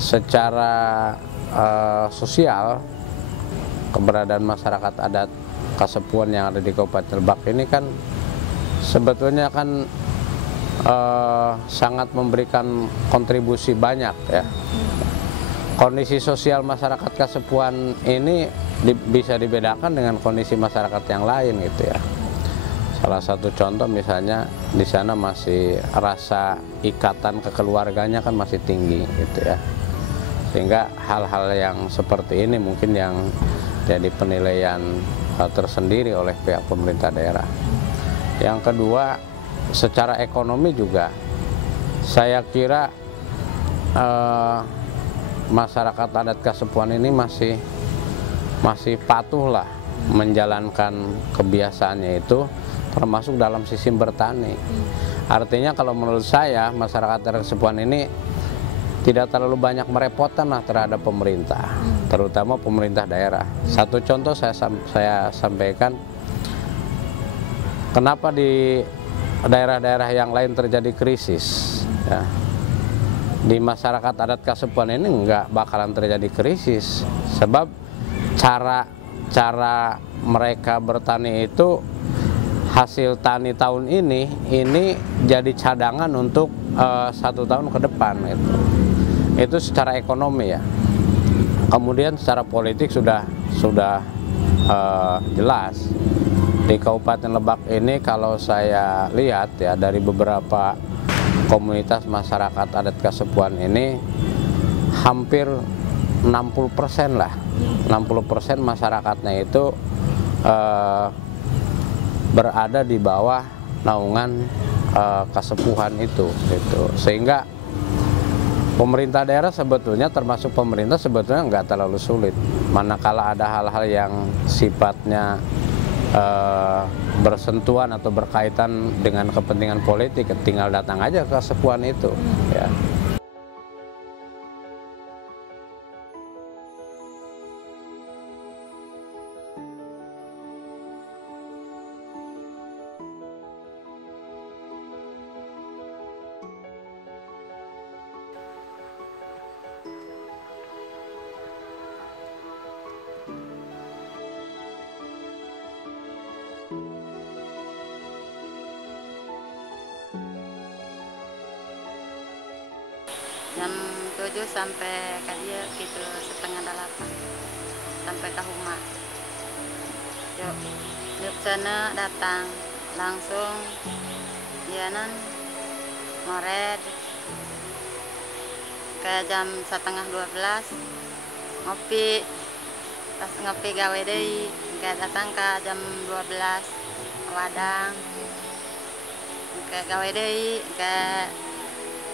secara sosial keberadaan masyarakat adat Kasepuan yang ada di Kabupaten Lebak ini kan sebetulnya kan sangat memberikan kontribusi banyak ya. Kondisi sosial masyarakat Kasepuan ini bisa dibedakan dengan kondisi masyarakat yang lain gitu ya. Salah satu contoh misalnya di sana masih rasa ikatan kekeluarganya kan masih tinggi gitu ya. Sehingga hal-hal yang seperti ini mungkin yang jadi penilaian tersendiri oleh pihak pemerintah daerah. Yang kedua, secara ekonomi juga saya kira masyarakat adat Kasepuan ini masih patuh lah menjalankan kebiasaannya itu, termasuk dalam sistem bertani. Artinya kalau menurut saya masyarakat adat Kasepuan ini tidak terlalu banyak merepotkan lah terhadap pemerintah, terutama pemerintah daerah. Satu contoh saya sampaikan, kenapa di daerah-daerah yang lain terjadi krisis ya, di masyarakat adat Kasepuan ini nggak bakalan terjadi krisis, sebab cara mereka bertani itu hasil tani tahun ini jadi cadangan untuk 1 tahun ke depan gitu. Itu secara ekonomi ya. Kemudian secara politik sudah jelas di Kabupaten Lebak ini, kalau saya lihat ya dari beberapa komunitas masyarakat adat Kasepuan ini hampir 60% lah, 60% masyarakatnya itu berada di bawah naungan Kasepuan itu gitu. Sehingga pemerintah daerah sebetulnya, termasuk pemerintah sebetulnya nggak terlalu sulit. Manakala ada hal-hal yang sifatnya bersentuhan atau berkaitan dengan kepentingan politik, tinggal datang aja ke Kasepuan itu ya. Jam 7 sampai ke dia gitu, setengah 8 sampai ke rumah. Yuk sana datang langsung jalan ngoret ke jam setengah 12 ngopi, pas ngopi gawe deui, datang ke jam 12 wadang ke gawe deui, ke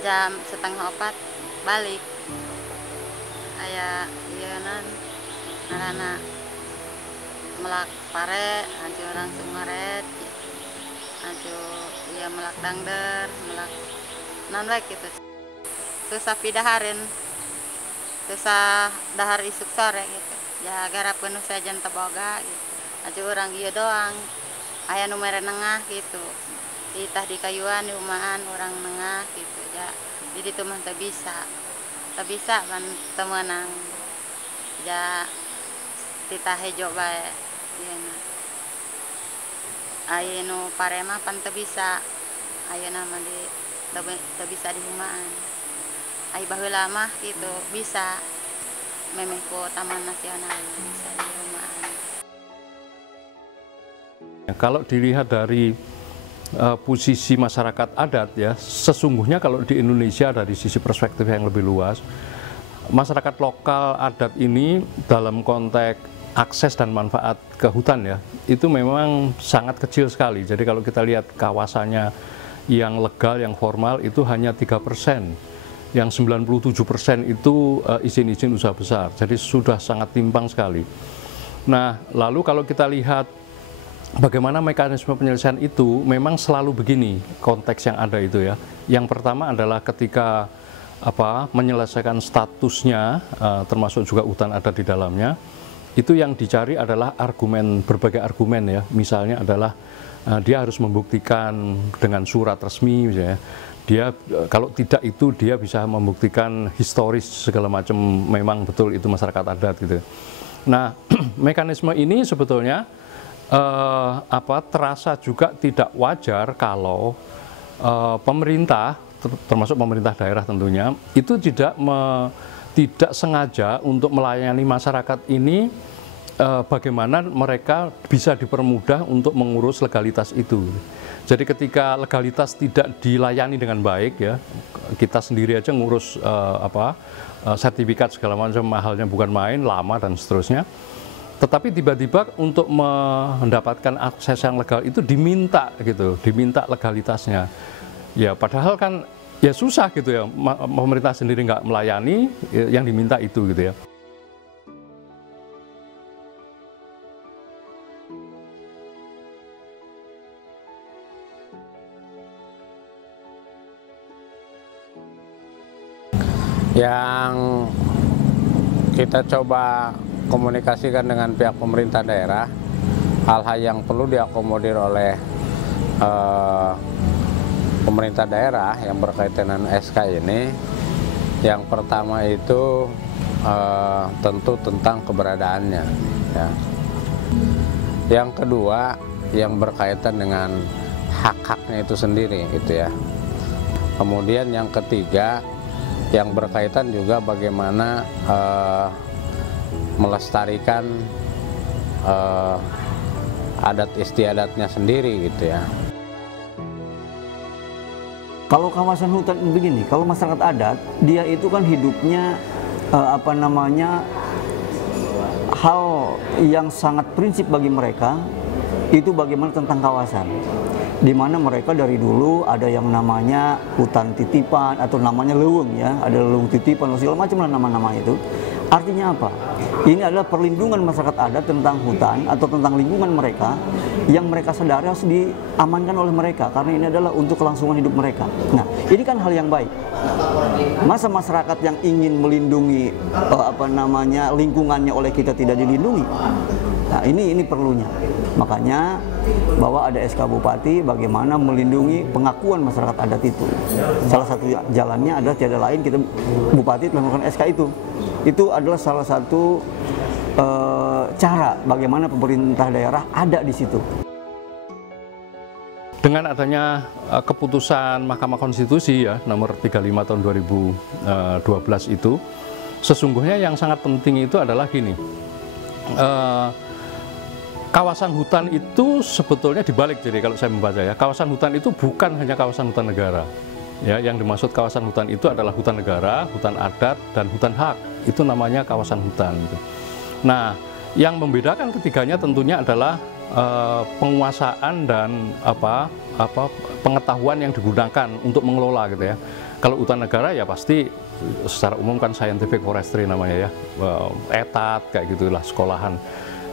jam setengah 4 balik aya ieuna anak melak pare, aju langsung ngaret, aju iya melak dangder, melak non-wek gitu. Susah pidaharin, susah dahar isuk sore gitu. Ya garap penuh sajan teboga gitu. Aju orang iya doang, aya nu mere nengah gitu. Itah di kayuan, di rumahan orang nengah gitu ya. Jadi itu mah tak bisa kan temenang ya, titah hejo bae yeuna. Aya nu parema pan teu bisa, ayeuna mah teu bisa di rumahan. Ai baheula mah gitu bisa memeh ku Taman Nasional, bisa di rumahan. Kalau dilihat dari posisi masyarakat adat ya, sesungguhnya kalau di Indonesia dari sisi perspektif yang lebih luas, masyarakat lokal adat ini dalam konteks akses dan manfaat ke hutan ya, itu memang sangat kecil sekali. Jadi kalau kita lihat kawasannya yang legal, yang formal itu hanya 3%, yang 97% itu izin-izin usaha besar. Jadi sudah sangat timpang sekali. Nah, lalu kalau kita lihat bagaimana mekanisme penyelesaian itu, memang selalu begini konteks yang ada itu ya. Yang pertama adalah ketika menyelesaikan statusnya, termasuk juga hutan ada di dalamnya, itu yang dicari adalah berbagai argumen ya. Misalnya adalah dia harus membuktikan dengan surat resmi misalnya, dia kalau tidak itu dia bisa membuktikan historis segala macam memang betul itu masyarakat adat gitu. Nah, mekanisme ini sebetulnya terasa juga tidak wajar kalau pemerintah, termasuk pemerintah daerah tentunya, itu tidak sengaja untuk melayani masyarakat ini, bagaimana mereka bisa dipermudah untuk mengurus legalitas itu. Jadi ketika legalitas tidak dilayani dengan baik ya, kita sendiri aja ngurus sertifikat segala macam mahalnya bukan main, lama dan seterusnya. Tetapi tiba-tiba untuk mendapatkan akses yang legal itu diminta gitu, diminta legalitasnya. Ya padahal kan ya susah gitu ya, pemerintah sendiri nggak melayani, yang diminta itu gitu ya. Yang kita coba komunikasikan dengan pihak pemerintah daerah, hal-hal yang perlu diakomodir oleh pemerintah daerah yang berkaitan dengan SK ini, yang pertama itu tentu tentang keberadaannya ya. Yang kedua yang berkaitan dengan hak-haknya itu sendiri gitu ya. Kemudian yang ketiga yang berkaitan juga bagaimana melestarikan adat istiadatnya sendiri gitu ya. Kalau kawasan hutan begini, kalau masyarakat adat, dia itu kan hidupnya hal yang sangat prinsip bagi mereka itu bagaimana tentang kawasan. Di mana mereka dari dulu ada yang namanya hutan titipan atau namanya leuweung ya, ada leuweung titipan segala macam lah nama-nama itu. Artinya apa? Ini adalah perlindungan masyarakat adat tentang hutan atau tentang lingkungan mereka yang mereka sadari harus diamankan oleh mereka karena ini adalah untuk kelangsungan hidup mereka. Nah, ini kan hal yang baik. Masa masyarakat yang ingin melindungi lingkungannya oleh kita tidak dilindungi? Nah, ini perlunya. Makanya bahwa ada SK Bupati bagaimana melindungi pengakuan masyarakat adat itu. Salah satu jalannya adalah tiada lain kita Bupati telah melakukan SK itu. Itu adalah salah satu cara bagaimana pemerintah daerah ada di situ. Dengan adanya keputusan Mahkamah Konstitusi ya nomor 35 tahun 2012 itu, sesungguhnya yang sangat penting itu adalah gini. Kawasan hutan itu sebetulnya dibalik, jadi kalau saya membaca ya, kawasan hutan itu bukan hanya kawasan hutan negara. Ya, yang dimaksud kawasan hutan itu adalah hutan negara, hutan adat, dan hutan hak. Itu namanya kawasan hutan. Gitu. Nah, yang membedakan ketiganya tentunya adalah penguasaan dan pengetahuan yang digunakan untuk mengelola gitu ya. Kalau hutan negara ya pasti secara umum kan scientific forestry namanya ya, etat kayak gitulah sekolahan.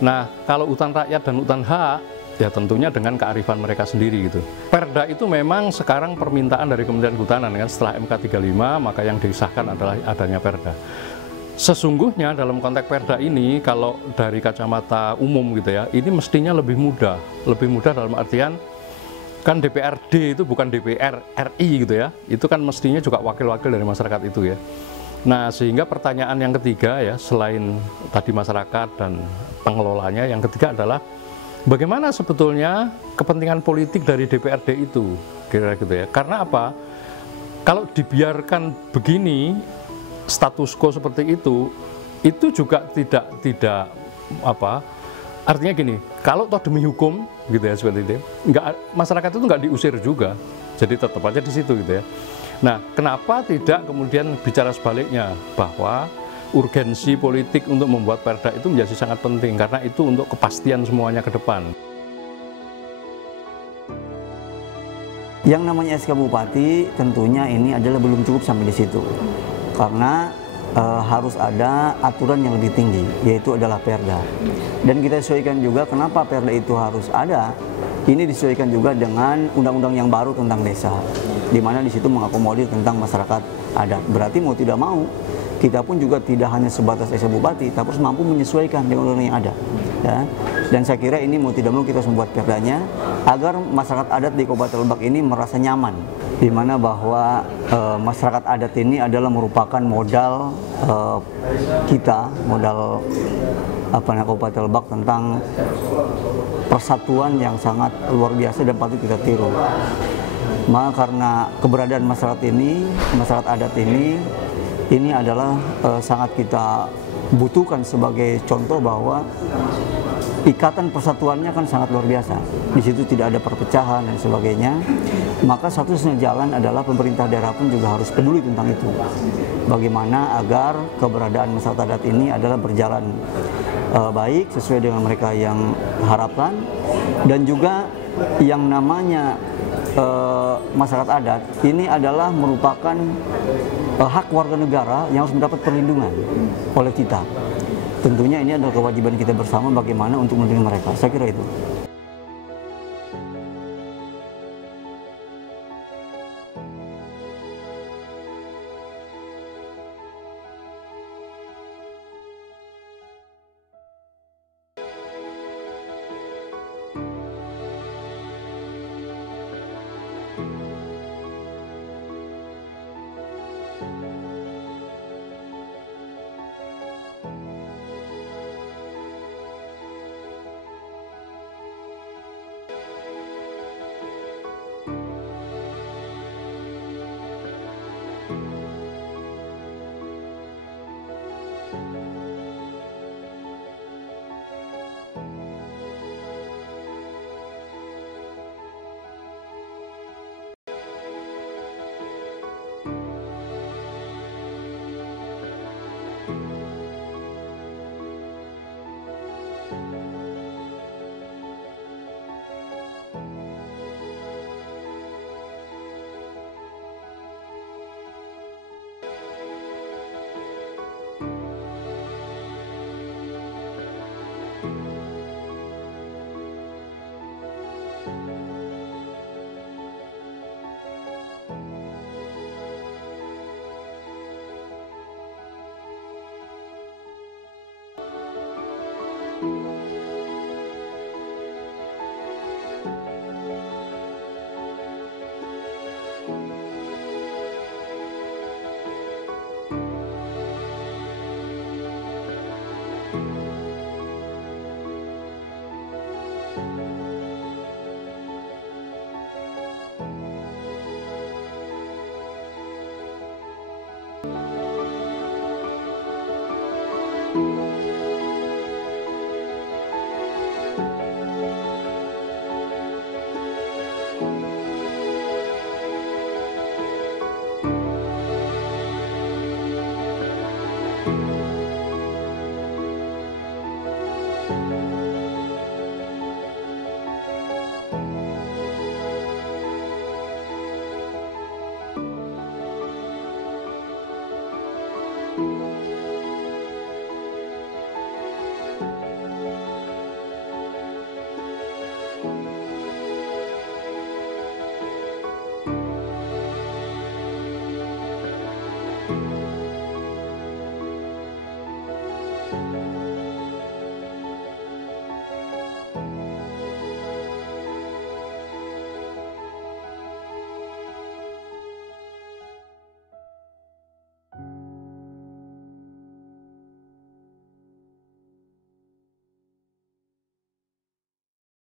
Nah, kalau hutan rakyat dan hutan hak, ya tentunya dengan kearifan mereka sendiri gitu. Perda itu memang sekarang permintaan dari Kementerian Kehutanan kan, setelah MK 35 maka yang disahkan adalah adanya perda. Sesungguhnya dalam konteks perda ini kalau dari kacamata umum gitu ya, ini mestinya lebih mudah dalam artian kan DPRD itu bukan DPR RI gitu ya, itu kan mestinya juga wakil-wakil dari masyarakat itu ya. Nah, sehingga pertanyaan yang ketiga ya, selain tadi masyarakat dan pengelolanya, yang ketiga adalah bagaimana sebetulnya kepentingan politik dari DPRD itu, kira-kira gitu ya. Karena apa? Kalau dibiarkan begini, status quo seperti itu juga tidak artinya gini, kalau toh demi hukum gitu ya seperti itu, masyarakat itu nggak diusir juga, jadi tetap aja di situ gitu ya. Nah, kenapa tidak kemudian bicara sebaliknya, bahwa urgensi politik untuk membuat perda itu menjadi sangat penting, karena itu untuk kepastian semuanya ke depan. Yang namanya SK Bupati tentunya ini adalah belum cukup sampai di situ, karena harus ada aturan yang lebih tinggi, yaitu adalah perda. Dan kita sesuaikan juga kenapa perda itu harus ada. Ini disesuaikan juga dengan undang-undang yang baru tentang desa, di mana di situ mengakomodir tentang masyarakat adat. Berarti mau tidak mau, kita pun juga tidak hanya sebatas SK Bupati, tapi harus mampu menyesuaikan dengan undang-undang yang ada. Ya. Dan saya kira ini mau tidak mau kita harus membuat perdanya agar masyarakat adat di Kabupaten Lebak ini merasa nyaman, di mana bahwa masyarakat adat ini adalah merupakan modal kita, modal Kabupaten Lebak tentang persatuan yang sangat luar biasa dan patut kita tiru. Maka karena keberadaan masyarakat adat ini adalah sangat kita butuhkan sebagai contoh bahwa ikatan persatuannya kan sangat luar biasa. Di situ tidak ada perpecahan dan sebagainya. Maka satu-satunya jalan adalah pemerintah daerah pun juga harus peduli tentang itu. Bagaimana agar keberadaan masyarakat adat ini adalah berjalan baik sesuai dengan mereka yang harapkan, dan juga yang namanya masyarakat adat ini adalah merupakan hak warga negara yang harus mendapat perlindungan oleh kita. Tentunya ini adalah kewajiban kita bersama bagaimana untuk melindungi mereka. Saya kira itu.